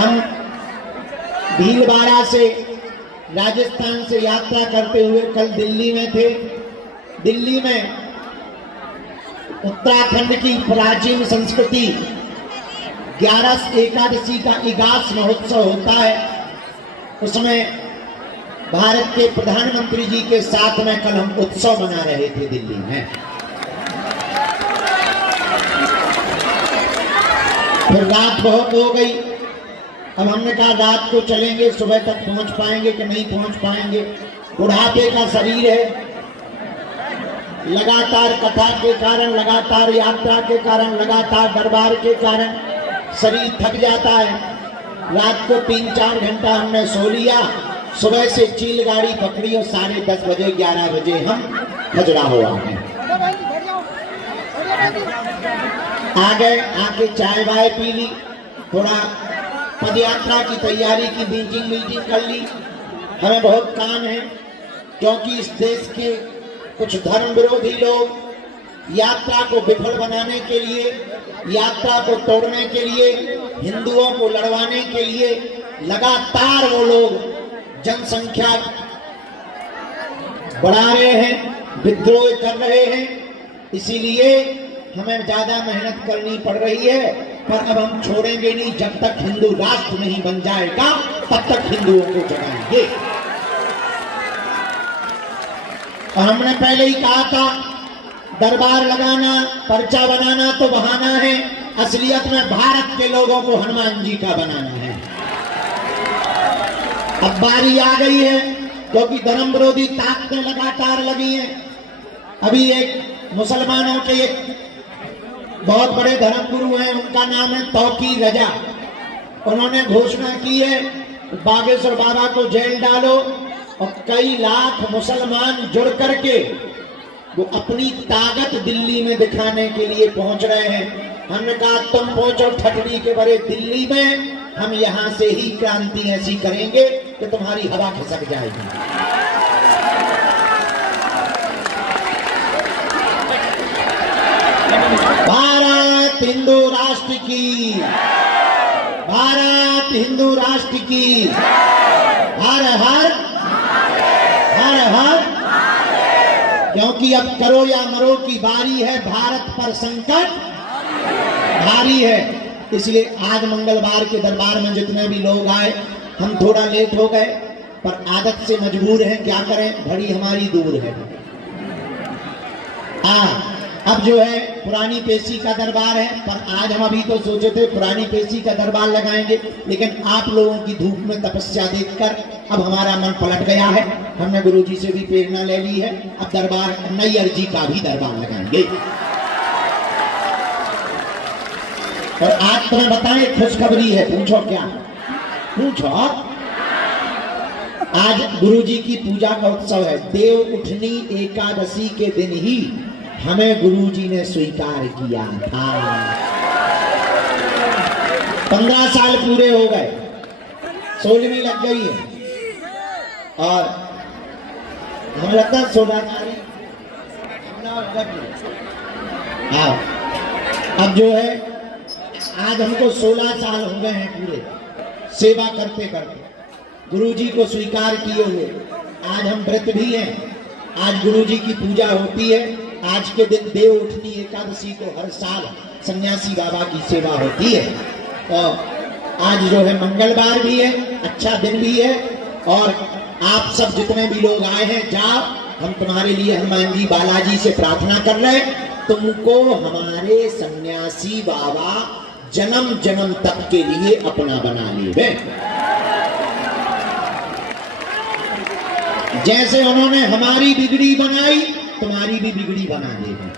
हम भीलवाड़ा से राजस्थान से यात्रा करते हुए कल दिल्ली में थे। दिल्ली में उत्तराखंड की प्राचीन संस्कृति 11 एकादशी का इगास महोत्सव होता है। उसमें भारत के प्रधानमंत्री जी के साथ में कल हम उत्सव मना रहे थे दिल्ली में। फिर रात बहुत हो गई। अब हमने कहा रात को चलेंगे, सुबह तक पहुंच पाएंगे कि नहीं पहुंच पाएंगे। बुढ़ापे का शरीर है, लगातार कथा के कारण, लगातार यात्रा के कारण, लगातार दरबार के कारण शरीर थक जाता है। रात को 3-4 घंटा हमने सो लिया। सुबह से चील गाड़ी पकड़ी और 10:30 बजे 11 बजे हम खजुराहो आ गए। आ गए, आके चाय वाय पी ली, थोड़ा पदयात्रा की तैयारी की, मीटिंग कर ली। हमें बहुत काम है क्योंकि इस देश के कुछ धर्म विरोधी लोग यात्रा को विफल बनाने के लिए, यात्रा को तोड़ने के लिए, हिंदुओं को लड़वाने के लिए लगातार वो लोग जनसंख्या बढ़ा रहे हैं, विद्रोह कर रहे हैं। इसीलिए हमें ज्यादा मेहनत करनी पड़ रही है, पर अब हम छोड़ेंगे नहीं। जब तक हिंदू राष्ट्र नहीं बन जाएगा तब तक हिंदुओं को जगाएंगे। और हमने पहले ही कहा था, दरबार लगाना, पर्चा बनाना तो बहाना है, असलियत में भारत के लोगों को हनुमान जी का बनाना है। अब बारी आ गई है क्योंकि धर्म विरोधी ताकतें लगातार लगी हैं। अभी एक मुसलमानों के एक बहुत बड़े धर्मगुरु हैं, उनका नाम है तौकी रजा। उन्होंने घोषणा की है बागेश्वर बाबा को जेल डालो, और कई लाख मुसलमान जुड़ करके वो अपनी ताकत दिल्ली में दिखाने के लिए पहुंच रहे हैं। हमने कहा तुम पहुंचो ठटड़ी के बड़े दिल्ली में, हम यहां से ही क्रांति ऐसी करेंगे कि तुम्हारी हवा खिसक जाएगी। भारत हिंदू राष्ट्र की, भारत हिंदू राष्ट्र की, हर हर हर हर। क्योंकि अब करो या मरो की बारी है, भारत पर संकट भारी है। इसलिए आज मंगलवार के दरबार में जितने भी लोग आए, हम थोड़ा लेट हो गए, पर आदत से मजबूर हैं, क्या करें, घड़ी हमारी दूर है। अब जो है पुरानी पेशी का दरबार है, पर आज हम अभी तो सोचे थे पुरानी पेशी का दरबार लगाएंगे, लेकिन आप लोगों की धूप में तपस्या देखकर अब हमारा मन पलट गया है। हमने गुरुजी से भी प्रेरणा ले ली है, अब दरबार नैयर जी का भी दरबार लगाएंगे। और आज तुम्हें बताएं खुशखबरी है, पूछो क्या पूछो। आज गुरुजी की पूजा का उत्सव है। देव उठनी एकादशी के दिन ही हमें गुरुजी ने स्वीकार किया था। 15 साल पूरे हो गए, 16वीं लग गई है, और हमें लगता है 16 तारीख। अब जो है आज हमको 16 साल हो गए हैं पूरे सेवा करते करते, गुरुजी को स्वीकार किए हुए। आज हम व्रत भी हैं, आज गुरुजी की पूजा होती है। आज के दिन देव उठनी एकादशी को हर साल सन्यासी बाबा की सेवा होती है। और आज जो है मंगलवार भी है, अच्छा दिन भी है। और आप सब जितने भी लोग आए हैं, जाओ, हम तुम्हारे लिए हनुमान जी बालाजी से प्रार्थना कर रहे हैं, तुमको हमारे सन्यासी बाबा जन्म जन्म तक के लिए अपना बना लिए। जैसे उन्होंने हमारी बिगड़ी बनाई, तुम्हारी भी बिगड़ी बना देगी।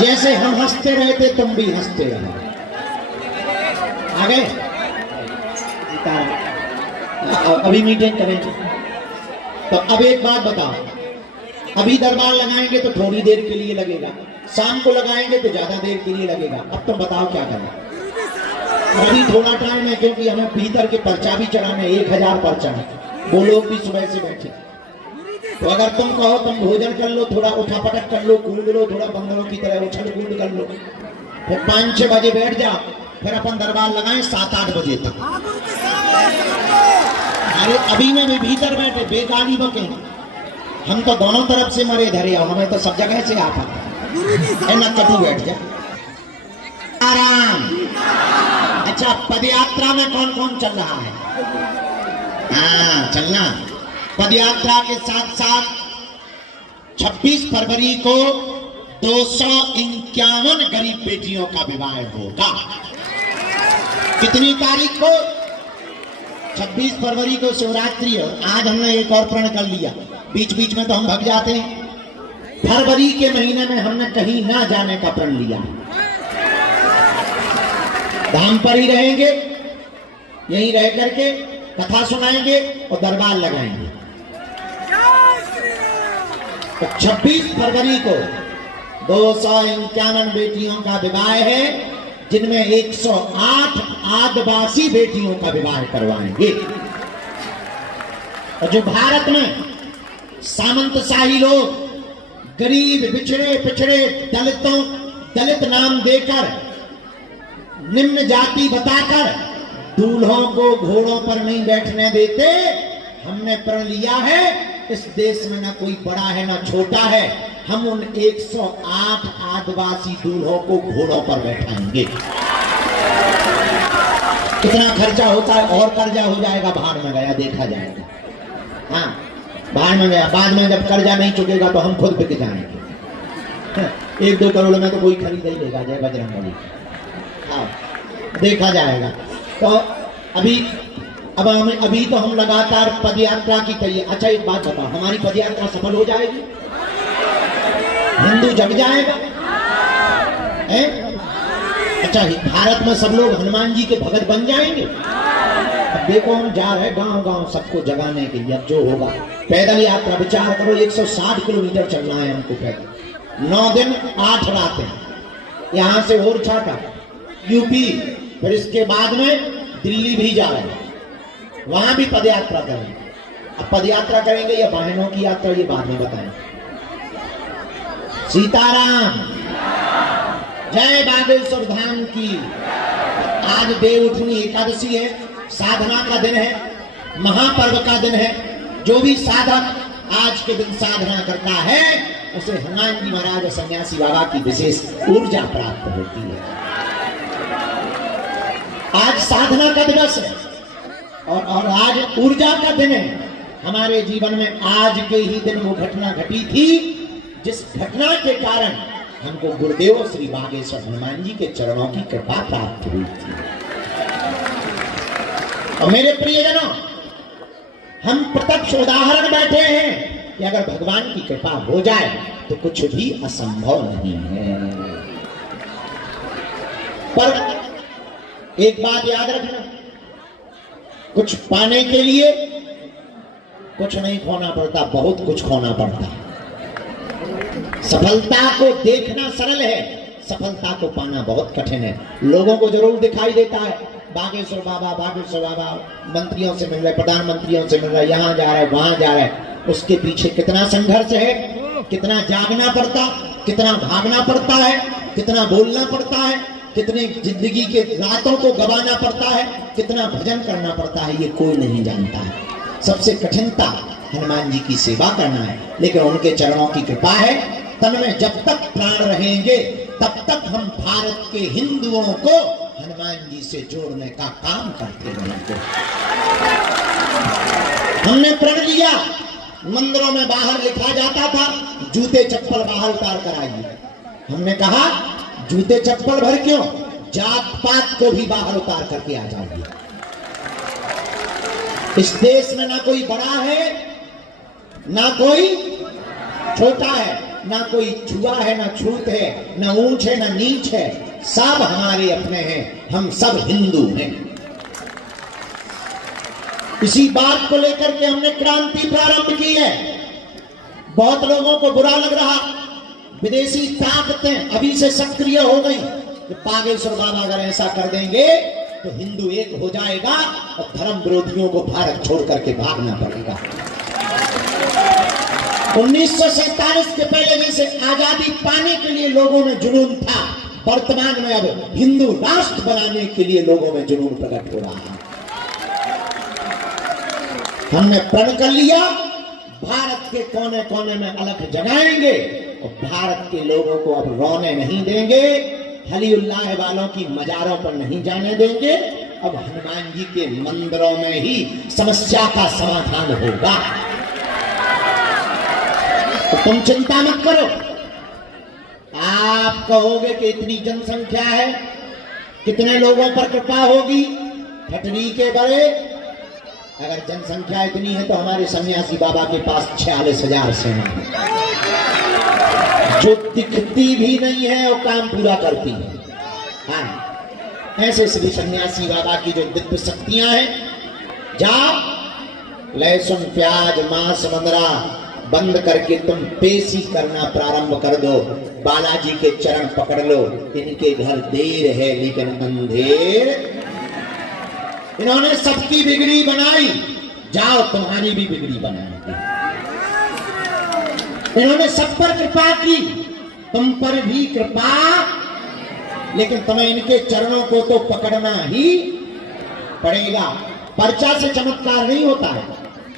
जैसे हम हंसते रहते, तुम भी हंसते रहो। आ गए? अभी मीटिंग करेंगे। तो अब एक बात बताओ, अभी दरबार लगाएंगे तो थोड़ी देर के लिए लगेगा, शाम को लगाएंगे तो ज्यादा देर के लिए लगेगा। अब तुम बताओ क्या करें। अभी थोड़ा टाइम है क्योंकि हमें भीतर के पर्चा भी चढ़ाने, 1000 पर्चा है। वो लोग भी सुबह से बैठे। तो अगर तुम कहो तुम भोजन कर लो, थोड़ा उठा पटक कर लो, कूद लो, थोड़ा बंदरों की तरह उछल कूद कर लो, फिर 5-6 बजे बैठ जाओ, फिर अपन दरबार लगाएं 7-8 बजे तक। अरे अभी में भी भीतर बैठे बेगाली बके, हम तो दोनों तरफ से मरे धरे हो, हमें तो सब जगह से आता है ना। कटू बैठ जा आराम। अच्छा, पदयात्रा में कौन कौन चल रहा है? हाँ चलना। पदयात्रा के साथ साथ 26 फरवरी को 251 गरीब बेटियों का विवाह होगा। कितनी तारीख को? 26 फरवरी को शिवरात्रि है। आज हमने एक और प्रण कर लिया, बीच बीच में तो हम भग जाते हैं। फरवरी के महीने में हमने कहीं ना जाने का प्रण लिया। धाम पर ही रहेंगे, यहीं रह करके कथा सुनाएंगे और दरबार लगाएंगे। तो 26 फरवरी को 251 बेटियों का विवाह है, जिनमें 108 आदिवासी बेटियों का विवाह करवाएंगे। और जो भारत में सामंतशाही लोग गरीब बिछड़े पिछड़े दलित नाम देकर, निम्न जाति बताकर दूल्हों को घोड़ों पर नहीं बैठने देते, हमने प्रण लिया है इस देश में ना कोई बड़ा है ना छोटा है, हम उन 108 आदिवासी दूल्हों को घोड़ों पर बैठाएंगे। कितना खर्चा होता है और कर्जा हो जाएगा, भाड़ में गया देखा जाएगा। हाँ भाड़ में गया, बाद में जब कर्जा नहीं चुकेगा तो हम खुद बिक जाएंगे। 1-2 करोड़ में तो कोई खरीद ही लेगा, जय बजरंगबली। हाँ देखा जाएगा। तो अभी तो हम लगातार पदयात्रा की तैयारी। अच्छा एक बात बताओ, हमारी पदयात्रा सफल हो जाएगी? हिंदू जग जाएगा? अच्छा भारत में सब लोग हनुमान जी के भगत बन जाएंगे? अब देखो हम जा रहे गांव गांव सबको जगाने के लिए। अब जो होगा पैदल यात्रा, विचार करो 160 किलोमीटर चलना है हमको पैदल, 9 दिन 8 रातें। यहां से और छाटा यूपी, फिर इसके बाद में दिल्ली भी जा रहे हैं, वहां भी पदयात्रा करेंगे। अब पदयात्रा करेंगे या वाहनों की यात्रा, ये बाद में बताएं। सीताराम, जय बागेश्वर धाम की। आज देवउठनी एकादशी है, साधना का दिन है, महापर्व का दिन है। जो भी साधक आज के दिन साधना करता है उसे हनुमान जी महाराज सन्यासी बाबा की विशेष ऊर्जा प्राप्त होती है। आज साधना का दिवस है और आज ऊर्जा का दिन है। हमारे जीवन में आज के ही दिन वो घटना घटी थी जिस घटना के कारण हमको गुरुदेव श्री बागेश्वर हनुमान जी के चरणों की कृपा प्राप्त हुई थी। और मेरे प्रियजनों, हम प्रत्यक्ष उदाहरण बैठे हैं कि अगर भगवान की कृपा हो जाए तो कुछ भी असंभव नहीं है। पर एक बात याद रखना, कुछ पाने के लिए कुछ नहीं खोना पड़ता, बहुत कुछ खोना पड़ता है। सफलता को देखना सरल है, सफलता को पाना बहुत कठिन है। लोगों को जरूर दिखाई देता है बागेश्वर बाबा मंत्रियों से मिल रहे, प्रधानमंत्रियों से मिल रहा है, यहाँ जा रहा है वहां जा रहा है। उसके पीछे कितना संघर्ष है, कितना जागना पड़ता, कितना भागना पड़ता है, कितना बोलना पड़ता है, कितने जिंदगी के रातों को गवाना पड़ता है, कितना भजन करना पड़ता है, ये कोई नहीं जानता है। सबसे कठिनता हनुमान जी की सेवा करना है, लेकिन उनके चरणों की कृपा है। तन में जब तक प्राण रहेंगे तब तक हम भारत के हिंदुओं को हनुमान जी से जोड़ने का काम करते रहेंगे। हमने प्रण लिया, मंदिरों में बाहर लिखा जाता था जूते चप्पल बाहर उतार कर आइए। हमने कहा जूते चप्पल भर क्यों, जात पात को भी बाहर उतार करके आ जाइए। इस देश में ना कोई बड़ा है ना कोई छोटा है, ना कोई छुआ है ना छूत है, ना ऊंच है ना नीच है, सब हमारे अपने हैं, हम सब हिंदू हैं। इसी बात को लेकर के हमने क्रांति प्रारंभ की है। बहुत लोगों को बुरा लग रहा, विदेशी ताकतें अभी से सक्रिय हो गई कि बागेश्वर बाबा अगर ऐसा कर देंगे तो हिंदू एक हो जाएगा और धर्म विरोधियों को भारत छोड़ करके भागना पड़ेगा। 1947 के पहले जैसे आजादी पाने के लिए लोगों में जुनून था, वर्तमान में अब हिंदू राष्ट्र बनाने के लिए लोगों में जुनून प्रकट हो रहा है। हमने प्रण कर लिया, भारत के कोने कोने में अलख जगाएंगे और भारत के लोगों को अब रोने नहीं देंगे, हलीउल्लाह वालों की मजारों पर नहीं जाने देंगे। अब हनुमान जी के मंदिरों में ही समस्या का समाधान होगा। तो तुम चिंता मत करो। आप कहोगे कि इतनी जनसंख्या है, कितने लोगों पर कृपा होगी? ठटरी के बड़े, अगर जनसंख्या इतनी है तो हमारे सन्यासी बाबा के पास 46,000 सेना है, जो दिखती भी नहीं है और काम पूरा करती है। हाँ, ऐसे श्री सन्यासी बाबा की जो दिव्य शक्तियां हैं। जाओ लहसुन प्याज मांस मंदरा बंद करके तुम पेशी करना प्रारंभ कर दो, बालाजी के चरण पकड़ लो। इनके घर देर है लेकिन अंधेर, इन्होंने सबकी बिगड़ी बनाई, जाओ तुम्हारी भी बिगड़ी बनाएंगे। इन्होंने सब पर कृपा की, तुम पर भी कृपा, लेकिन तुम्हें इनके चरणों को तो पकड़ना ही पड़ेगा। पर्चा से चमत्कार नहीं होता है,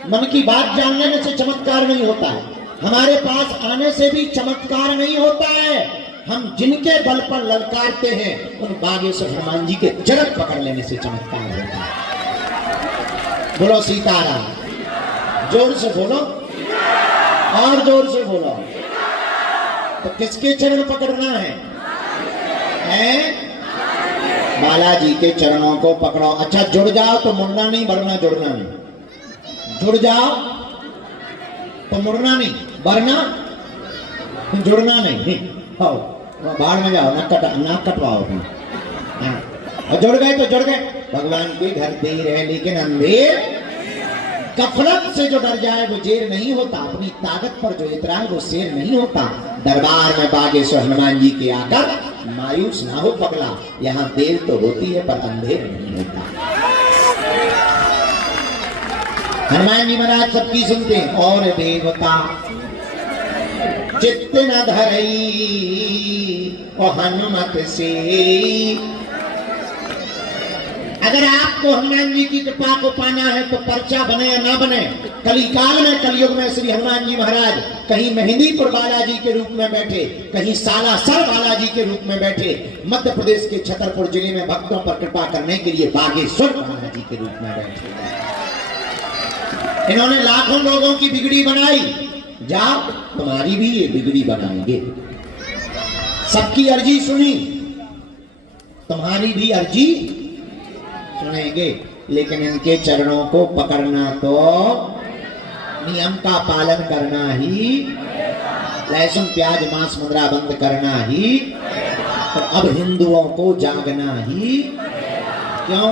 मन की बात जानने से चमत्कार नहीं होता है, हमारे पास आने से भी चमत्कार नहीं होता है। हम जिनके बल पर ललकारते हैं उन बागेश्वर हनुमान जी के चरण पकड़ लेने से चमत्कार होता है। बोलो सीताराम, जोर से बोलो और जोर से बोलो। तो किसके चरण पकड़ना है? बालाजी के चरणों को पकड़ो। अच्छा जुड़ जाओ तो मुड़ना नहीं, बढ़ना जुड़ना नहीं। जुड़ जाओ तो मुड़ना नहीं, बढ़ना जुड़ना नहीं। हो बाहर में जाओ, नाक कटवाओ। और जुड़ गए तो जुड़ गए। भगवान के घर देर है लेकिन अंधेर, कफलत से जो डर जाए वो जेर नहीं होता, अपनी ताकत पर जो इतराए वो शेर नहीं होता। दरबार में बागेश्वर हनुमान जी के आकर मायूस ना हो पगला, यहाँ देर तो होती है पर अंधेर नहीं होता। हनुमान जी महाराज सबकी सुनते हैं। और देवता चित्त न धरई और हनुमत से, अगर आपको हनुमान जी की कृपा को पाना है तो पर्चा बने या ना बने, कलिकाल में कलयुग में श्री हनुमान जी महाराज कहीं मेहंदीपुर बालाजी के रूप में बैठे, कहीं सालासर बालाजी के रूप में बैठे, मध्य प्रदेश के छतरपुर जिले में भक्तों पर कृपा करने के लिए बागेश्वर बालाजी के रूप में बैठे। इन्होंने लाखों लोगों की बिगड़ी बनाई, जाओ तुम्हारी भी ये बिगड़ी बनाएंगे। सबकी अर्जी सुनी, तुम्हारी भी अर्जी सुनेंगे, लेकिन इनके चरणों को पकड़ना तो नियम का पालन करना ही, लहसुन प्याज मांस मुद्रा बंद करना ही, तो अब हिंदुओं को जागना ही। क्यों?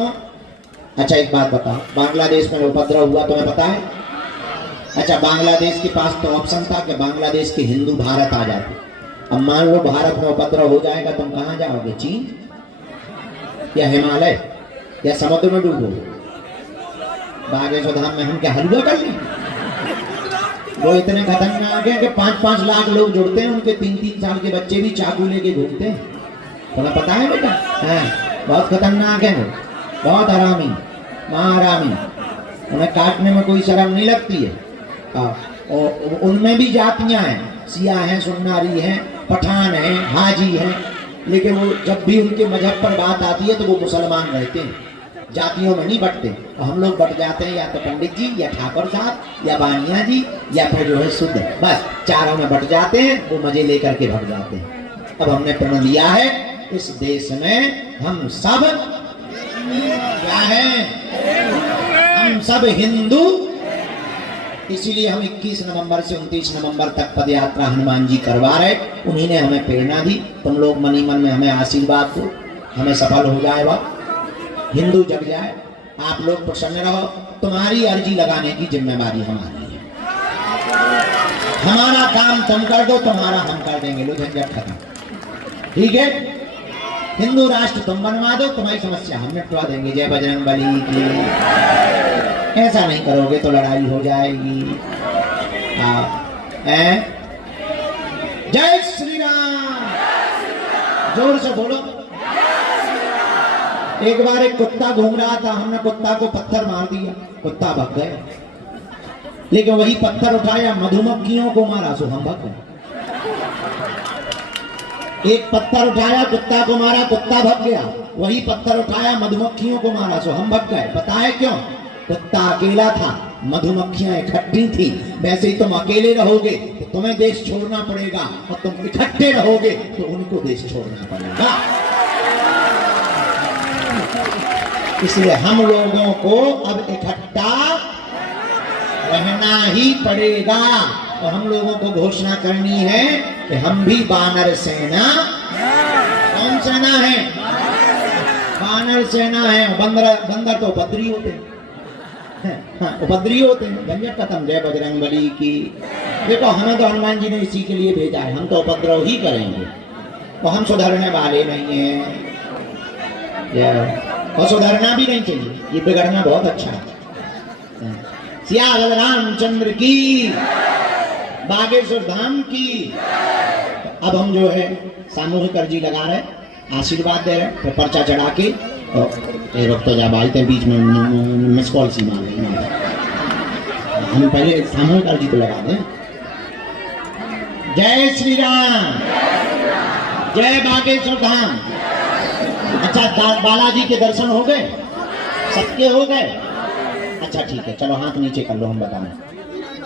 अच्छा एक बात बताओ, बांग्लादेश में उपद्रव हुआ तुम्हें पता है? अच्छा बांग्लादेश के पास तो ऑप्शन था कि बांग्लादेश के हिंदू भारत आ जाते। अब मान लो भारत में उपद्रव हो जाएगा, तुम कहां जाओगे? चीन या हिमालय या समुद्र में डूबोगे? बागेश्वर धाम में हम क्या हलवा कर लें? वो इतने खतरनाक है कि 5-5 लाख लोग जुड़ते हैं, उनके 3-3 साल के बच्चे भी चाकू लेके घूमते हैं। तुम्हें पता है बेटा? बहुत खतरनाक है वो, बहुत हरामी, महारामी, उन्हें काटने में कोई शर्म नहीं लगती है। और उनमें भी जातियां हैं, सिया हैं, सुन्नारी हैं, पठान हैं, हाजी हैं, लेकिन वो जब भी उनके मजहब पर बात आती है तो वो मुसलमान रहते हैं, जातियों में नहीं बटते। और हम लोग बट जाते हैं या तो पंडित जी या ठाकुर साहब या बानिया जी या फिर जो है शुद्ध, बस चारों में बट जाते हैं, वो मजे लेकर के भट जाते हैं। अब हमने प्रण लिया है इस देश में हम सब क्या है? हम सब हिंदू। इसीलिए हम 21 नवंबर से 29 नवंबर तक पद यात्रा हनुमान जी करवा रहे। उन्हीं ने हमें प्रेरणा दी। तुम लोग मनी मन में हमें आशीर्वाद दो, हमें सफल हो जाए, वह हिंदू जग जाए, आप लोग प्रसन्न रहो। तुम्हारी अर्जी लगाने की जिम्मेवारी हमारी है। हमारा काम तुम कर दो, तुम्हारा हम कर देंगे, लो झंझट खत्म। ठीक है? हिंदू राष्ट्र तुम बनवा दो, तुम्हारी समस्या हम निपटवा देंगे। जय बजरंग बली की। ऐसा नहीं करोगे तो लड़ाई हो जाएगी। जय श्री राम। जोर से बोलो। एक बार एक कुत्ता घूम रहा था, हमने कुत्ता को पत्थर मार दिया, कुत्ता भग गए। लेकिन वही पत्थर उठाया, मधुमक्खियों को मारा, सो हम भग गए। एक पत्थर उठाया, कुत्ता को मारा, कुत्ता भग गया। वही पत्थर उठाया, मधुमक्खियों को मारा, सो हम भग गए। पता है क्यों? कुत्ता अकेला था, मधुमक्खियां इकट्ठी थी। वैसे ही तुम अकेले रहोगे तो तुम्हें देश छोड़ना पड़ेगा, और तुम इकट्ठे रहोगे तो उनको देश छोड़ना पड़ेगा। इसलिए हम लोगों को अब इकट्ठा रहना ही पड़ेगा। और हम लोगों को घोषणा करनी है कि हम भी वानर सेना। कौन सेना है? वानर सेना है। बंदर तो उपद्रवी होते हैं, उपद्रवी होते हैं। झंझट खत्म, जय बजरंगबली की। देखो, हमें तो हनुमान जी ने इसी के लिए भेजा है, हम तो उपद्रव ही करेंगे। तो हम सुधरने वाले नहीं हैं, और सुधरना भी नहीं चाहिए, ये बिगड़ना बहुत अच्छा है। सियावर रामचंद्र की, बागेश्वर धाम की। अब हम जो है सामूहिक अर्जी लगा रहे, आशीर्वाद दे रहे, फिर पर्चा चढ़ा के रुक तो जा भाई, बीच में मिस कॉल सी मार रही। हम पहले सामूहिक अर्जी तो लगा दें। जय श्री राम, जय बागेश्वर धाम। अच्छा, बालाजी के दर्शन हो गए? सबके हो गए? अच्छा ठीक है, चलो हाथ नीचे कर लो, हम बताना।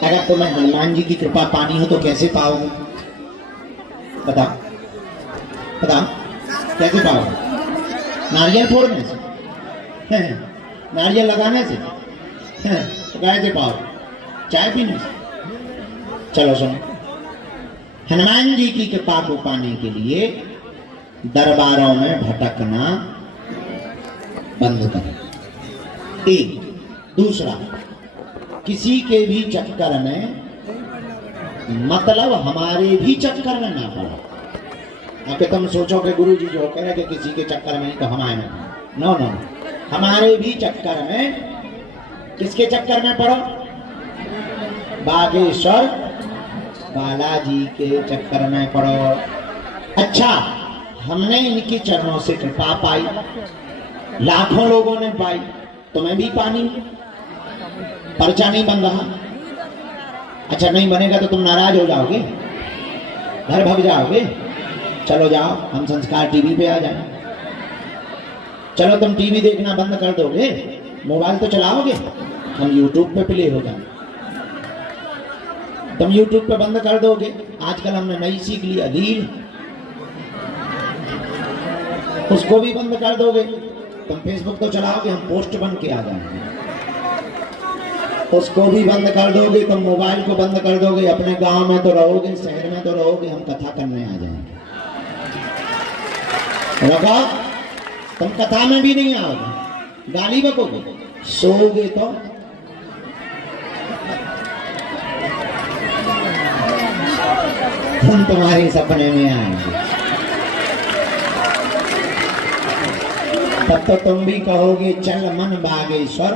अगर तुम्हें हनुमान जी की कृपा पानी हो तो कैसे पाओगे? बताओ बताओ, कैसे पाओगे? नारियल फोड़ने से? नारियल लगाने से? तो कैसे पाओगे? चाय पीने से? चलो सुनो, हनुमान जी की कृपा को पाने के लिए दरबारों में भटकना बंद करें। एक। दूसरा, किसी के भी चक्कर में, मतलब हमारे भी चक्कर में ना पड़ो। अब तुम सोचो कि गुरु जी जो कह रहे कि किसी के चक्कर में ही तो हम आए ना, नो नो, हमारे भी चक्कर में। किसके चक्कर में पड़ो? बागेश्वर बालाजी के चक्कर में पड़ो। अच्छा, हमने इनके चरणों से कृपा पाई, लाखों लोगों ने पाई, तुम्हें भी पानी, पर्चा नहीं बन रहा। अच्छा, नहीं बनेगा तो तुम नाराज हो जाओगे, घर भाग जाओगे। चलो जाओ, हम संस्कार टीवी पे आ जाए। चलो, तुम टीवी देखना बंद कर दोगे, मोबाइल तो चलाओगे, हम यूट्यूब पे प्ले हो जाए। तुम यूट्यूब पे बंद कर दोगे। आजकल हमने नई सीख लिया रील, उसको भी बंद कर दोगे। तुम फेसबुक तो चलाओगे, हम पोस्ट बन के आ जाएंगे। उसको भी बंद कर दोगे, तुम मोबाइल को बंद कर दोगे। अपने गांव में तो रहोगे, शहर में तो रहोगे, हम कथा करने आ जाएंगे। रखो, तुम कथा में भी नहीं आओगे, गाली बकोगे, सोओगे तो हम तुम्हारे सपने में आएंगे। तब तो तुम भी कहोगे चल मन बागेश्वर।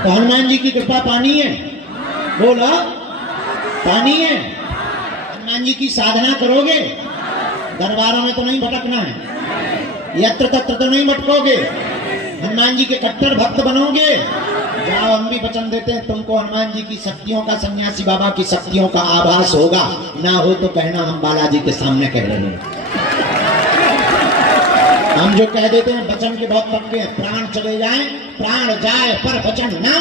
तो हनुमान जी की कृपा पानी है, बोलो पानी है। हनुमान जी की साधना करोगे, दरबारों में तो नहीं भटकना है, यत्र तत्र तो नहीं भटकोगे, हनुमान जी के कट्टर भक्त बनोगे। जाओ, हम भी वचन देते हैं तुमको, हनुमान जी की शक्तियों का, सन्यासी बाबा की शक्तियों का आभास होगा। ना हो तो कहना हम बालाजी के सामने कह रहे हैं। हम जो कह देते हैं वचन के बहुत पक्के हैं। प्राण चले जाए, प्राण जाए पर वचन ना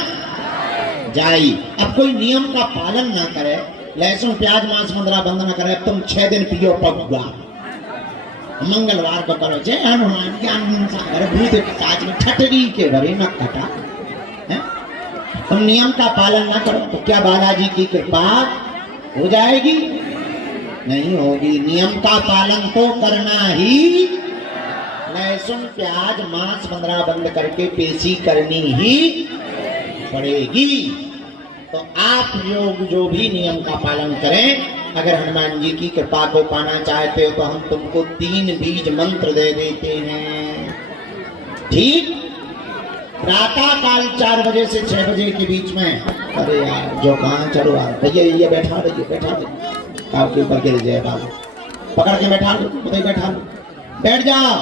जाए। अब कोई नियम का पालन ना करे, लहसुन प्याज मांस मंदरा बंद ना करे, तुम 6 दिन पियो पगुआ, मंगलवार को करो जय हनुमान ज्ञान सागर भूत साज में ठटरी के भरे न कटा है। तुम नियम का पालन ना करो तो क्या बालाजी की कृपा हो जाएगी? नहीं होगी। नियम का पालन तो करना ही, लहसुन प्याज मांस मंदरा बंद करके पेशी करनी ही पड़ेगी। तो आप लोग जो भी नियम का पालन करें, अगर हनुमान जी की कृपा को पाना चाहते हो तो हम तुमको 3 बीज मंत्र दे देते हैं। ठीक, प्रातः काल 4 बजे से 6 बजे के बीच में। अरे यार, जो कहाँ चलो यार, भैया ये बैठा रहिए, बैठा रहिए, आपके ऊपर गिर जाए बाबू, पकड़ के बैठा लो, बताइए बैठा लो, बैठ जाओ।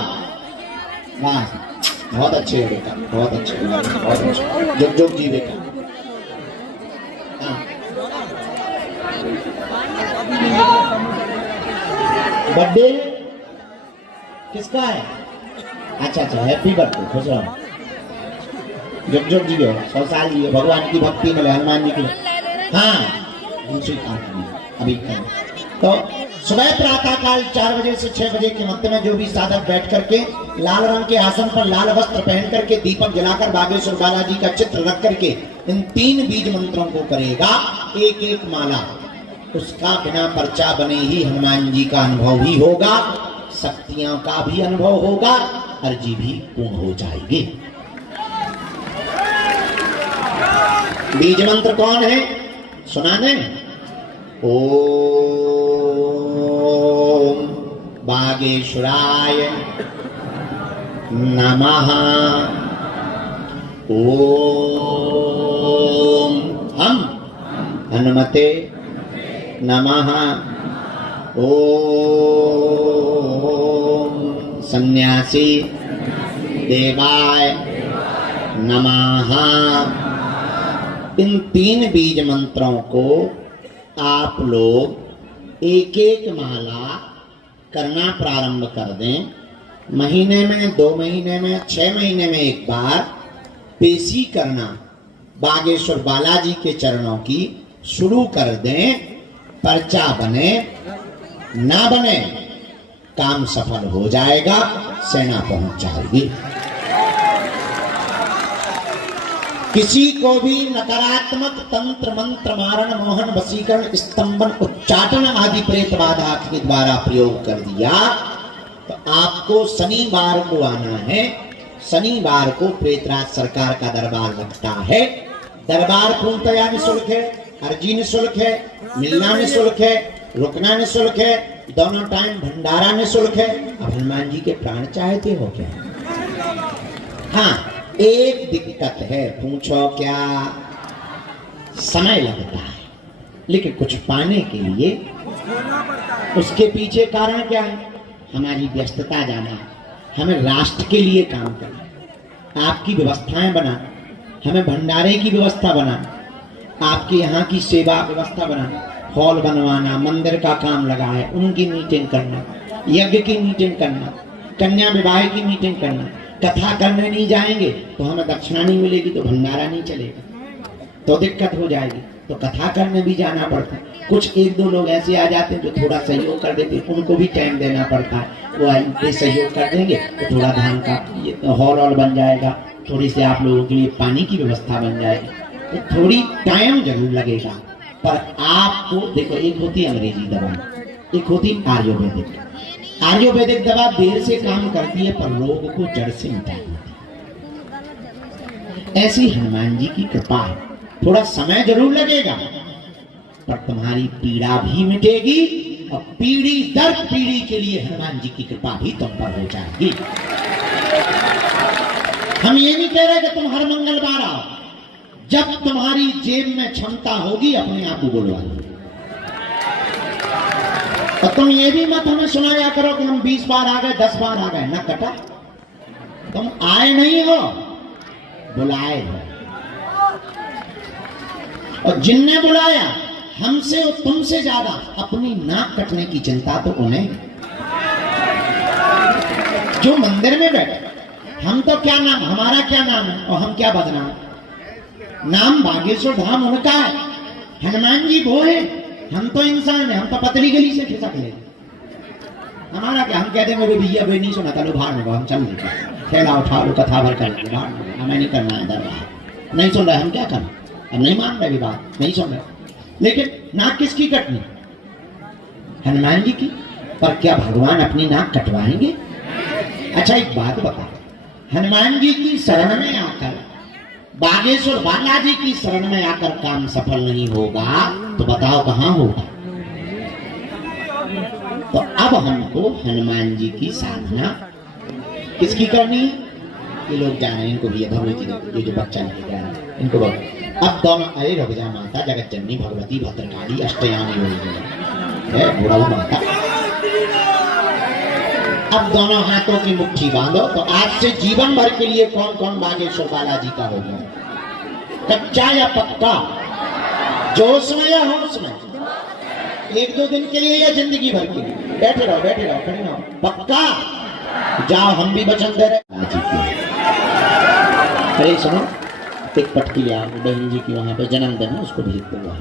वाह, बहुत अच्छे है बेटा, बहुत अच्छे, बहुत अच्छे। जुग जुग जी बेटा। बर्थडे किसका है? अच्छा अच्छा, हैप्पी बर्थडे, खुश रहो, जुग जुग जी हो, 100 साल जी हो, भगवान की भक्ति में, हनुमान जी की। हाँ, दूसरी अभी तो सुबह प्रातः काल 4 बजे से 6 बजे के मध्य में जो भी साधक बैठ करके लाल रंग के आसन पर लाल वस्त्र पहन करके दीपक जलाकर बागेश्वर बालाजी का चित्र रख करके इन 3 बीज मंत्रों को करेगा, एक एक माला, उसका बिना पर्चा बने ही हनुमान जी का अनुभव भी होगा, शक्तियों का भी अनुभव होगा, अर्जी भी पूर्ण हो जाएगी। बीज मंत्र कौन है सुनाने? ओम बागेश्वराय नमः। ओम हम हनुमते नमः। ओम सन्यासी देवाय नमः। इन 3 बीज मंत्रों को आप लोग एक एक माला करना प्रारंभ कर दें। महीने में, 2 महीने में, 6 महीने में एक बार पेशी करना बागेश्वर बालाजी के चरणों की शुरू कर दें। पर्चा बने ना बने, काम सफल हो जाएगा, सेना पहुंच जाएगी। किसी को भी नकारात्मक तंत्र मंत्र मारण मोहन वशीकरण स्तंभन उच्चाटन आदि प्रेत बाधा के द्वारा प्रयोग कर दिया तो आपको शनिवार को आना है। शनिवार को प्रेतराज सरकार का दरबार लगता है। दरबार पूर्णतया निःशुल्क है, अर्जी निःशुल्क है, मिलना निःशुल्क है, रुकना निःशुल्क है, दोनों टाइम भंडारा निःशुल्क है। अब हनुमान जी के प्राण चाहते हो क्या? हाँ, एक दिक्कत है, पूछो क्या? समय लगता है, लेकिन कुछ पाने के लिए उसके पीछे कारण क्या है? हमारी व्यस्तता जाना है, हमें राष्ट्र के लिए काम करना, आपकी व्यवस्थाएं बना, हमें भंडारे की व्यवस्था बना, आपके यहाँ की सेवा व्यवस्था बना, हॉल बनवाना, मंदिर का काम लगा है, उनकी मीटिंग करना, यज्ञ की मीटिंग करना, कन्या विवाह की मीटिंग करना। कथा करने नहीं जाएंगे तो हमें दक्षिणा नहीं मिलेगी, तो भंडारा नहीं चलेगा, तो दिक्कत हो जाएगी। तो कथा करने भी जाना पड़ता है। कुछ 1-2 लोग ऐसे आ जाते हैं जो थोड़ा सहयोग कर देते हैं, उनको भी टाइम देना पड़ता है। वो आइए सहयोग कर देंगे तो थोड़ा धान का हॉल बन जाएगा, थोड़ी सी आप लोगों के लिए पानी की व्यवस्था बन जाएगी, तो थोड़ी टाइम जरूर लगेगा। पर आपको देखो, एक होती है अंग्रेजी दवा, एक होती आयुर्वेदिक। आयुर्वेदिक दवा देर से काम करती है पर रोग को जड़ से मिटा देती है। ऐसी हनुमान जी की कृपा है, थोड़ा समय जरूर लगेगा पर तुम्हारी पीड़ा भी मिटेगी और पीढ़ी दर पीढ़ी के लिए हनुमान जी की कृपा भी तुम पर हो जाएगी। हम ये नहीं कह रहे कि तुम हर मंगलवार आओ, जब तुम्हारी जेब में क्षमता होगी अपने आप को बुलवा लो। और तुम ये भी मत हमें सुनाया करो कि हम 20 बार आ गए, 10 बार आ गए, ना कटा। तुम आए नहीं हो, बुलाए हो। और जिनने बुलाया हमसे और तुमसे ज्यादा अपनी नाक कटने की चिंता तो उन्हें। जो मंदिर में बैठे, हम तो क्या नाम, हमारा क्या नाम है और हम क्या बदनाम? नाम बागेश्वर धाम उनका है, हनुमान जी वो है, हम तो इंसान है, हम तो पतली गली से खिसक ले। हमारा क्या? हम कहते मेरे भैया भाई नहीं सुना था, लो बाहर में हम चल लेते, थैला उठा लो, कथा भर कर लेते, हमें नहीं करना है दरबार। नहीं सुन रहे, हम क्या करें? अब नहीं मान रहे बात, नहीं सुन रहे। लेकिन नाक किसकी कटनी? हनुमान जी की। पर क्या भगवान अपनी नाक कटवाएंगे? अच्छा एक बात बता, हनुमान जी की शरण में आकर, बागेश्वर बालाजी की शरण में आकर काम सफल नहीं होगा तो बताओ कहां होगा? तो अब हमको हनुमान जी की साधना किसकी करनी है? ये लोग जाने हैं, इनको भी भगवती, ये जो बच्चा नहीं जा रहा इनको अब दोनों, अरे रघुजा माता, जगत जननी भगवती भद्रकाली अष्टयामी है बुढ़ा माता। अब दोनों हाथों की मुट्ठी बांधो। तो आज से जीवन भर के लिए कौन कौन बागेश्वर बालाजी का हो गया? कच्चा या पक्का? जोश में या होश में? एक दो दिन के लिए या जिंदगी भर के लिए? बैठे रहो खड़े रहो। पक्का? जाओ, हम भी वचन दे रहे। अरे सुनो, एक पटकी ले आओ, बहन जी की वहां पे जन्मदिन है, उसको भेज दो।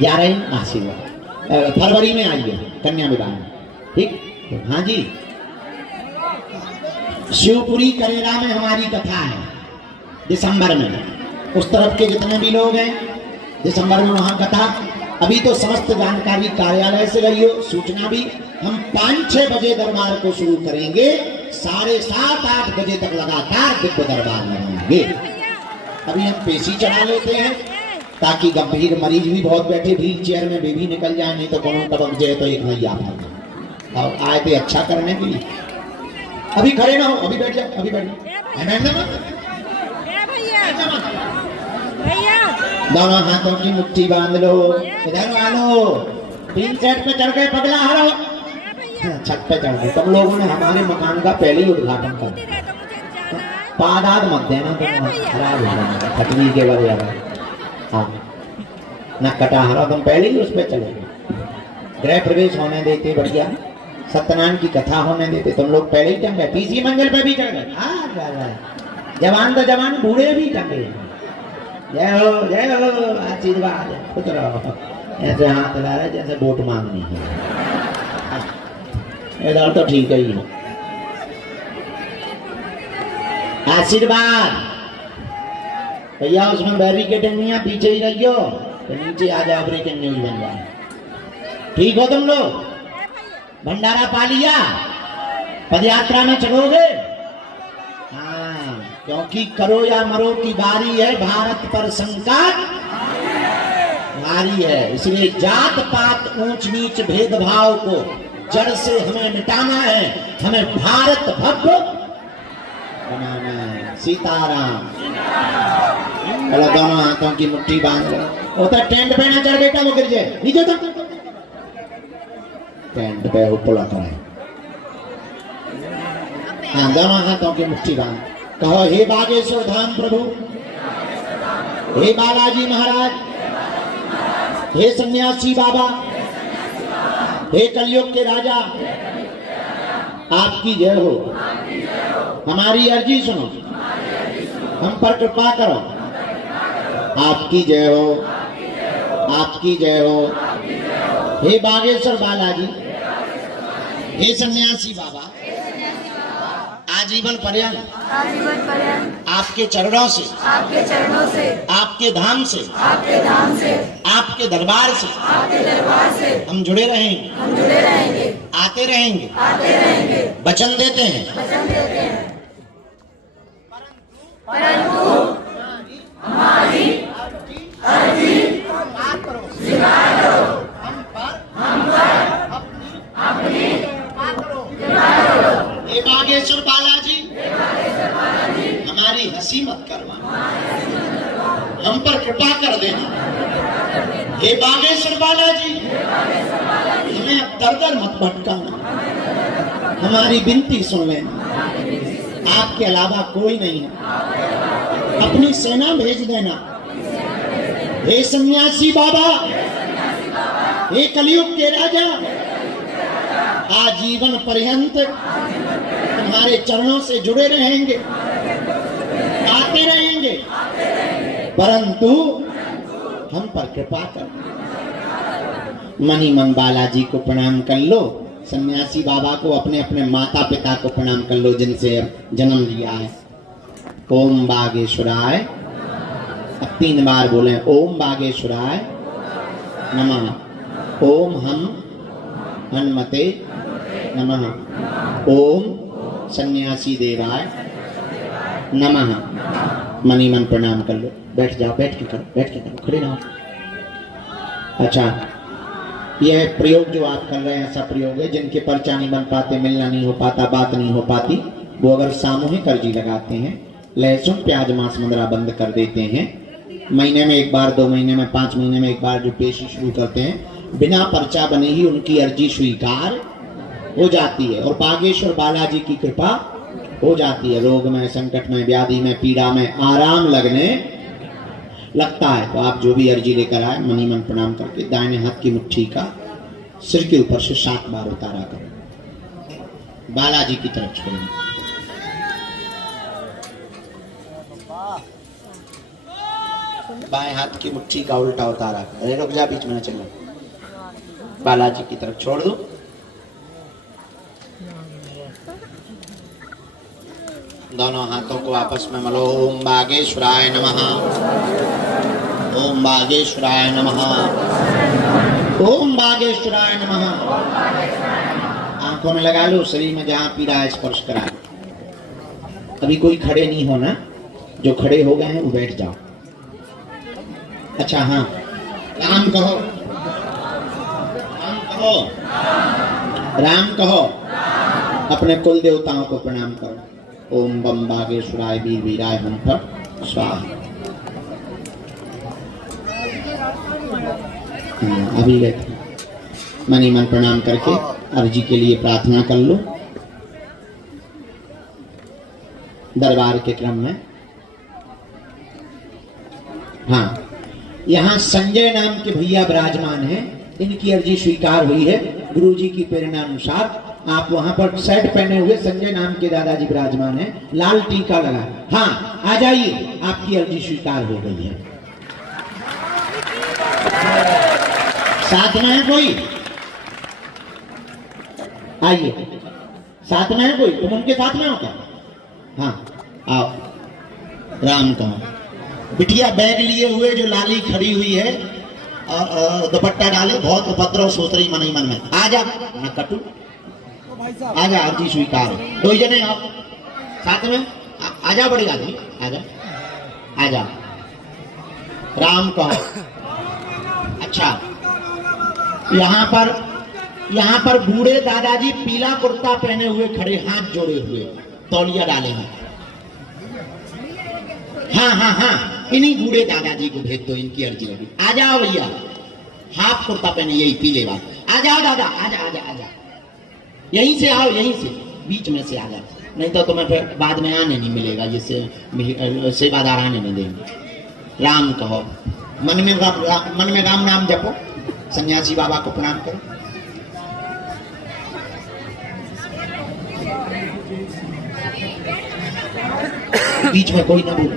11 आशीर्वाद फरवरी में आई है, कन्या विवाह में। ठीक? हाँ जी, शिवपुरी करेरा में हमारी कथा है दिसंबर में। उस तरफ के जितने भी लोग हैं दिसंबर में वहां कथा। अभी तो समस्त जानकारी कार्यालय से रही हो, सूचना भी। हम 5-6 बजे दरबार को शुरू करेंगे, 7:30-8 बजे तक लगातार दिव्य दरबार लगाएंगे। अभी हम पेशी चढ़ा लेते हैं ताकि गंभीर मरीज भी बहुत बैठे व्हील चेयर में वे भी निकल जाए, नहीं तो कौन टपक जाए तो एक भैया और आए थे अच्छा करने के लिए। अभी खड़े ना हो, अभी बैठ जाओ, अभी बैठ जाओ। दोनों हाथों की मुट्ठी बांध लो। इधर आ लो, 3 सेट पे चढ़ गए पगला हरो। छत पे चढ़ गए। तुम लोगों ने हमारे मकान का पहले ही उद्घाटन कर दिया। पादाद मत देना, तुम खराब हो जाएगा खटनी के बगैर। हाँ न कटा हरा, तुम पहले ही उस पर चले गए। गृह प्रवेश होने देते बढ़िया, सत्यनारायण की कथा होने देते, तुम लोग पहले ही टंग गए। 30 मंजिल पे भी चढ़ गए। जवान तो जवान, बूढ़े भी टंगे। जय हो आशीर्वाद, खुश रहो। ऐसे हाथ ला रहे जैसे वोट मांगनी है। इधर तो ठीक ही है। आशीर्वाद भैया, उसमें बैरिकेडिंग नहीं है, पीछे ही रहियो। तो नीचे आ जाओ, ब्रेकिंग न्यूज बन जाए। ठीक हो तुम लोग? भंडारा पा लिया? पदयात्रा में चलोगे? हाँ, क्योंकि करो या मरो की बारी है, भारत पर संकट भारी है। इसलिए जात पात ऊंच नीच भेदभाव को जड़ से हमें मिटाना है, हमें भारत भव्य बनाना है। सीताराम। चलो दोनों हाथों की मुट्ठी बांध लो। होता टेंट पे ना चढ़ बेटा, वो गिर जाए नीचे। तो टेंट पे ऊपर है। हाँ, दोनों हाथों की मुट्ठी बांध कहो, हे बागेश्वर धाम प्रभु, हे बालाजी महाराज, हे सन्यासी बाबा, हे कलयुग के राजा, आपकी जय हो। हमारी अर्जी सुनो, हम पर कृपा करो। आपकी जय हो, आपकी जय हो। हे बागेश्वर बालाजी, हे सन्यासी बाबा, आजीवन पर्यंत आपके चरणों से, आपके धाम से, आपके दरबार से हम जुड़े रहेंगे, आते रहेंगे। वचन देते हैं। परंतु हमारी अर्जी स्वीकार करो। हम पर अपनी हे बागेश्वर बालाजी, हमारी हंसी मत करवाना, हम पर कृपा कर देना। हे बागेश्वर बालाजी, हमें अब दर मत भटकाना, हमारी विनती सुन लेना। आपके अलावा कोई नहीं है, अपनी सेना भेज देना। हे सन्यासी बाबा, हे कलयुग के राजा, आजीवन पर्यंत तुम्हारे चरणों से जुड़े रहेंगे, आते रहेंगे, परंतु हम पर कृपा कर। मनी मन बालाजी को प्रणाम कर लो। सन्यासी बाबा को, अपने अपने माता पिता को प्रणाम कर लो जिनसे जन्म लिया है। ओम बागेश्वराय। अब 3 बार बोले, ओम बागेश्वराय नमः। ओम हम हनुमते नमः। ओम सन्यासी देवाय नमः। मनी मन प्रणाम कर लो। बैठ जाओ, बैठ के करो, खड़े रहो। अच्छा, यह प्रयोग जो आप कर रहे हैं ऐसा प्रयोग है जिनके पर्चा नहीं बन पाते, मिलना नहीं हो पाता, बात नहीं हो पाती, वो अगर सामूहिक अर्जी लगाते हैं, लहसुन प्याज मांस मंदरा बंद कर देते हैं, महीने में 1 बार, 2 महीने में, 5 महीने में 1 बार जो पेशी शुरू करते हैं, बिना पर्चा बने ही उनकी अर्जी स्वीकार हो जाती है और बागेश्वर बालाजी की कृपा हो जाती है। रोग में, संकट में, व्याधि में, पीड़ा में आराम लगने लगता है। तो आप जो भी अर्जी लेकर आए मनी मन प्रणाम करके दाहिने हाथ की मुट्ठी का सिर के ऊपर से 7 बार उतारा करो, बालाजी की तरफ छोड़ना। बाएं हाथ की मुट्ठी का उल्टा उतारा, अरे रुक जा, बीच में न चलो, बालाजी की तरफ छोड़ दो। दोनों हाथों को आपस में मलो। ओम बागेश्वराय नमः, ओम बागेश्वराय नमः, ओम बागेश्वराय नमः। आंखों में लगा लो, शरीर में जहां पीड़ा है स्पर्श करा। अभी कोई खड़े नहीं होना, जो खड़े हो गए हैं वो बैठ जाओ। अच्छा हाँ, राम कहो, राम कहो, राम कहो। अपने कुल देवताओं को प्रणाम करो। ओम बम बागेश्वराय वीर वीराय हम पर स्वाहा। अभी बैठे मनी मन प्रणाम करके अर्जी के लिए प्रार्थना कर लो। दरबार के क्रम में हाँ, यहाँ संजय नाम के भैया विराजमान हैं, इनकी अर्जी स्वीकार हुई है गुरुजी की प्रेरणा अनुसार। आप वहां पर शर्ट पहने हुए संजय नाम के दादाजी विराजमान हैं, लाल टीका लगा। हाँ आ जाइए, आपकी अर्जी स्वीकार हो गई है। साथ में है कोई? आइए, साथ में है कोई? तुम उनके साथ में हो क्या? हाँ आओ। राम कहो। बिटिया बैग लिए हुए जो लाली खड़ी हुई है और दुपट्टा डाले, बहुत उपद्रव सोच रही मन ही मन में। आ जा न कटू, आ जा, अर्जी स्वीकार। 2 जने आओ साथ में, आ जा बड़ी आदमी, आ जा, आ जा। राम कहो। अच्छा, यहाँ पर बूढ़े दादाजी पीला कुर्ता पहने हुए खड़े, हाथ जोड़े हुए, तौलिया डाले हैं। हाँ हाँ हाँ, इन्हीं बूढ़े दादाजी को भेज दो, इनकी अर्जी लगी। आ जाओ भैया, हाफ कुर्ता पहने, यही पीले बात। आ जाओ दादा, आजा आजा आजा, यहीं से आओ, यहीं से बीच में से आ जाओ, नहीं तो तुम्हें फिर बाद में आने नहीं मिलेगा, जिससे सेवादार आने नहीं देंगे। राम कहो। मन में राम नाम जपो, सन्यासी बाबा को प्रणाम करो। बीच में कोई ना बोले।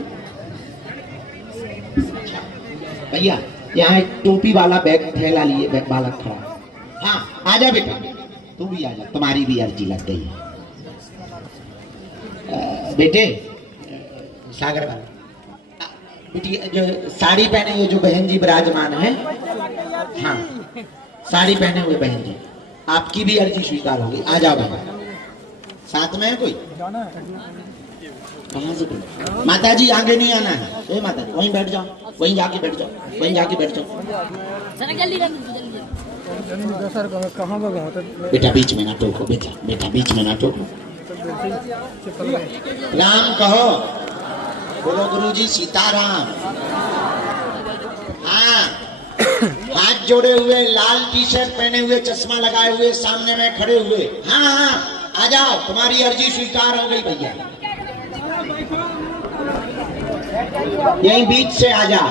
भैया यहाँ एक टोपी वाला बैग थैला लिए बालक खड़ा। हाँ आजा बेटा, तू भी आजा, तुम्हारी भी अर्जी लग गई है। बेटे सागर वाला, बेटी जो साड़ी पहने हुए जो बहन जी विराजमान है, हाँ साड़ी पहने हुए बहन जी, आपकी भी अर्जी स्वीकार होगी। आ जाओ बहन, साथ में है कोई? कहाँ से? माता जी आगे नहीं आना है। ए माता जी वहीं बैठ जाओ, वहीं जाके बैठ जाओ, वहीं जाके बैठ जाओ। बेटा बीच में ना टोको, बेटा बीच में ना टोको। राम कहो। बोलो गुरुजी सीताराम। हाँ, हाथ जोड़े हुए, लाल टी शर्ट पहने हुए, चश्मा लगाए हुए, सामने में खड़े हुए। हाँ हाँ आ जाओ, तुम्हारी अर्जी स्वीकार हो गई भैया। यहीं बीच से आ जाओ।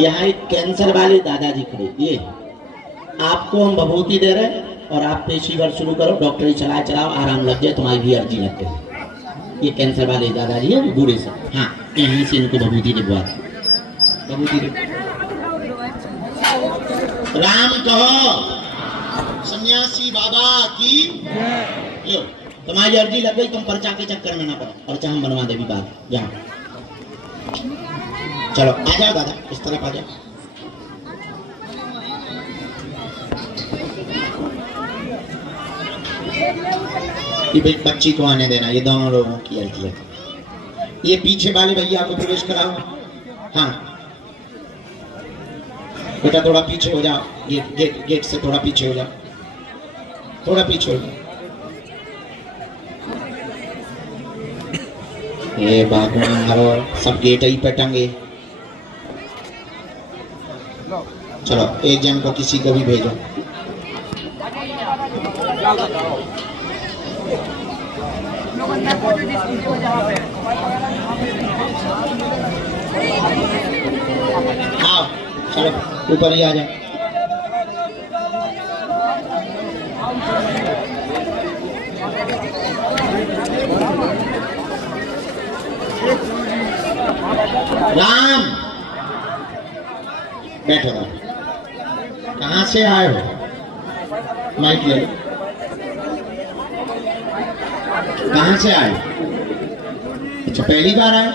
यहाँ एक कैंसर वाले दादाजी खड़े, ये आपको हम भभूति दे रहे हैं और आप पेशीवर शुरू करो, डॉक्टरी चलाओ, आराम लग जाए, तुम्हारी भी अर्जी लग गई। ये कैंसर वाले दादाजी है, बूढ़े से। हाँ यहीं से इनको भभूति दिखवा, भभूति दे। राम कहो। सन्यासी बाबा की लो, तुम्हारी अर्जी लग गई, तुम पर्चा के चक्कर में ना पड़ो, पर्चा हम बनवा दे भी बात। जाओ चलो, आ जाओ दादा, इस तरफ आ जाओ। ये बच्ची को आने देना, ये दोनों लोगों की अर्जी है। ये पीछे वाले भैया को प्रवेश कराओ। हाँ बेटा थोड़ा पीछे हो जाओ, गेट से थोड़ा पीछे हो जाओ, थोड़ा पीछे हो जाओ। ये बागुन सब गेट ही पे टंगे। चलो एक जन को किसी को भी भेजो। आओ चलो ऊपर ही आ जाओ। राम बैठो राम। कहाँ से आए हो? माइक ले लो। कहाँ से आए? अच्छा पहली बार आए?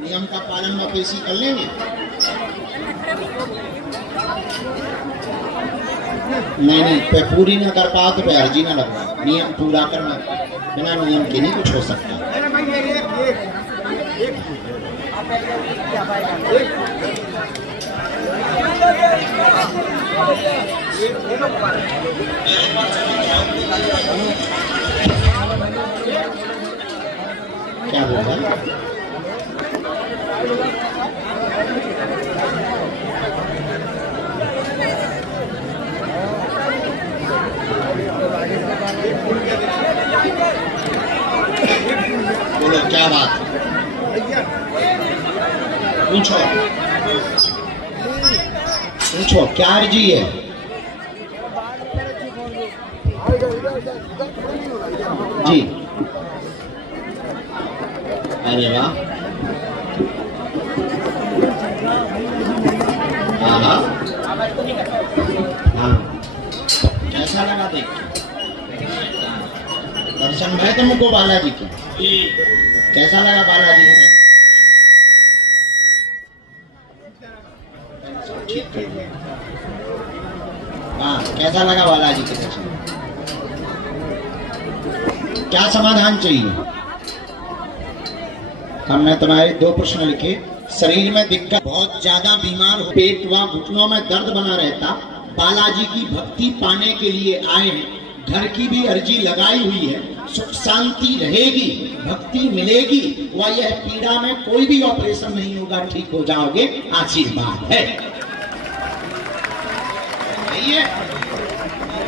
नियम का पालन वापसी कर लेंगे? नहीं पूरी ना कर पाओ तो अर्जी ना लगवा। नियम पूरा करना, बिना नियम के नहीं कुछ हो सकता। क्या बोल रहा है? बोलो क्या बात? पूछो पूछो क्या अर्जी है? जी अरे वाह, हाँ कैसा लगा देख? दर्शन भय तुमको बालाजी के? कैसा लगा बालाजी को? ठीक है। हाँ कैसा लगा बालाजी के दर्शन? क्या समाधान चाहिए? हमने तुम्हारे 2 प्रश्न लिखे। शरीर में दिक्कत, बहुत ज्यादा बीमार हो, पेट व घुटनों में दर्द बना रहता, बालाजी की भक्ति पाने के लिए आए हैं। घर की भी अर्जी लगाई हुई है, सुख शांति रहेगी, भक्ति मिलेगी व यह पीड़ा में कोई भी ऑपरेशन नहीं होगा, ठीक हो जाओगे, आशीर्वाद है।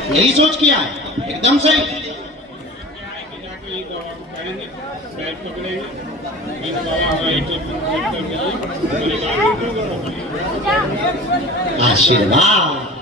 यही सोच के आए, एकदम सही। आशीर्वाद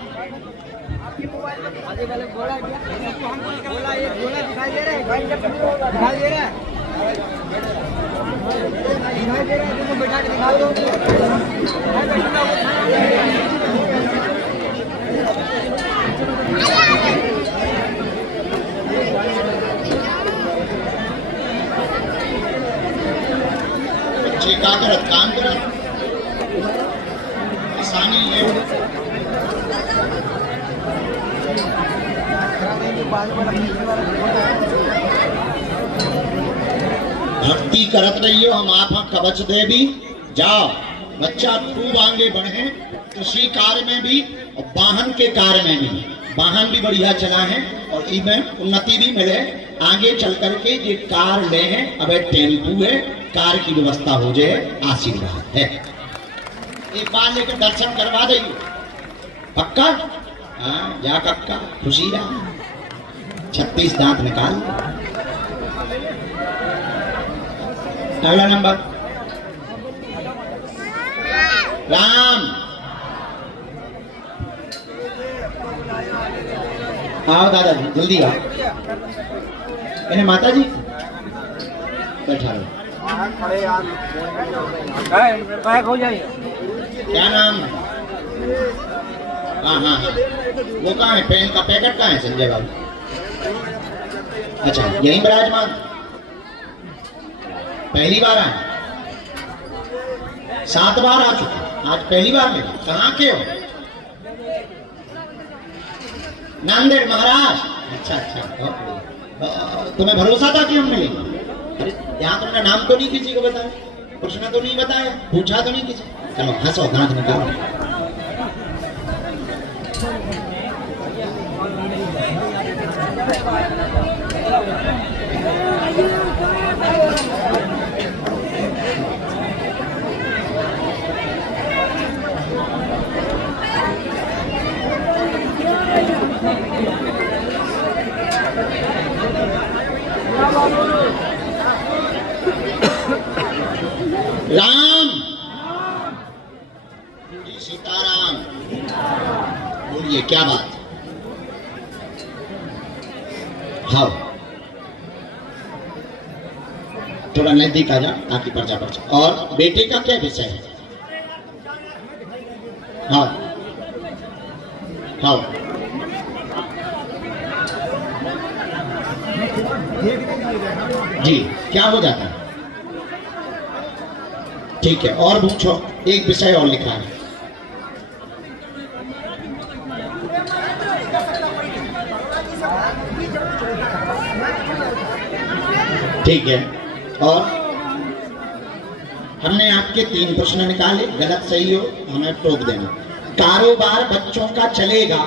बच्चे का करत काम करत आसानी है। भक्ति करत रहियो, हम आप कवच दे भी जाओ। बच्चा खूब आगे बढ़े, कृषि कार्य में भी और वाहन के कार्य में भी। वाहन भी बढ़िया चला है और इनमें उन्नति भी मिले। आगे चल करके ये कार ले हैं, अब टेम्पू है, कार की व्यवस्था हो जाए, आशीर्वाद है। एक बार लेकर दर्शन करवा देंगे पक्का? हाँ जा कक्का, खुशी रहा। 36 दांत निकाल। अगला नंबर राम। आओ दादाजी जल्दी आओ। इन्हें माता जी बैठा लो। क्या नाम है? हाँ हाँ हाँ, वो कहाँ है? पेन का पैकेट कहाँ है संजय बाबू? अच्छा यही विराजमान। पहली बार आए? 7 बार आ चुके, आज पहली बार मिले। कहाँ के हो? नांदेड़ महाराज। अच्छा अच्छा, तुम्हें भरोसा था कि हम मिलेंगे? यहाँ तुमने नाम तो नहीं किसी को बताया, प्रश्न तो नहीं बताया, पूछा तो नहीं किसी। चलो हंसो, दांत निकालो। क्या बात? हाँ, थोड़ा नजदीक आ जा ताकि पर्चा पर्चा। और बेटे का क्या विषय है? हाँ हाँ, जी क्या हो जाता है? ठीक है, और पूछो। एक विषय और लिखा है। ठीक है, और हमने आपके 3 प्रश्न निकाले, गलत सही हो हमें टोक देना। कारोबार बच्चों का चलेगा,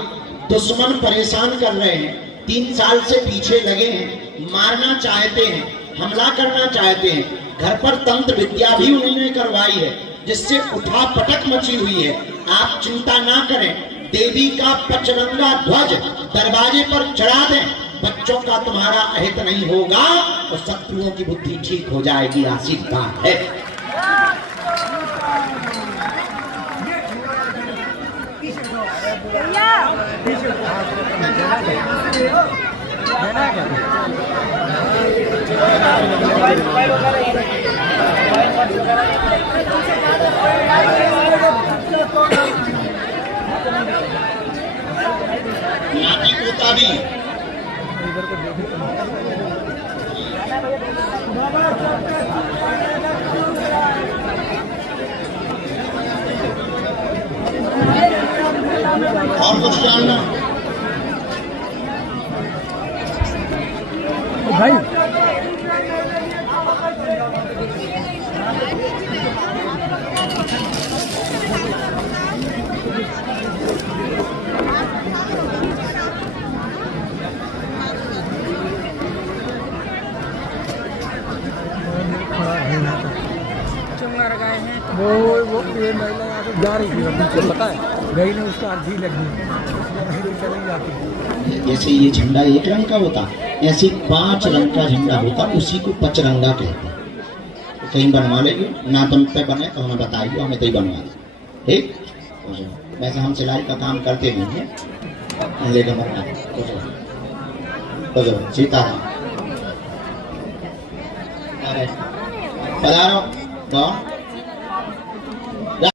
दुश्मन परेशान कर रहे हैं, 3 साल से पीछे लगे हैं, मारना चाहते हैं, हमला करना चाहते हैं, घर पर तंत्र विद्या भी उन्होंने करवाई है जिससे उठापटक मची हुई है। आप चिंता ना करें, देवी का पचरंगा ध्वज दरवाजे पर चढ़ा दें, बच्चों का तुम्हारा अहित नहीं होगा और शत्रुओं की बुद्धि ठीक हो जाएगी। आशीर्वाद है। नाती पोता भी और कुछ जानना भाई? वो ये महिला यहाँ से जा रही थी, पीछे पता है गई ने उसका अर्जी लगी, चली जाती। जैसे ये झंडा एक रंग का होता, ऐसे 5 रंग का झंडा होता, उसी को पचरंगा कहते हैं। तो कहीं बनवा लेंगे ना, तुम पे बने तो हमें बताइए, हमें तो ही बनवा दे। ठीक, वैसे हम सिलाई का काम करते नहीं है, लेकिन सीताराम पधारो।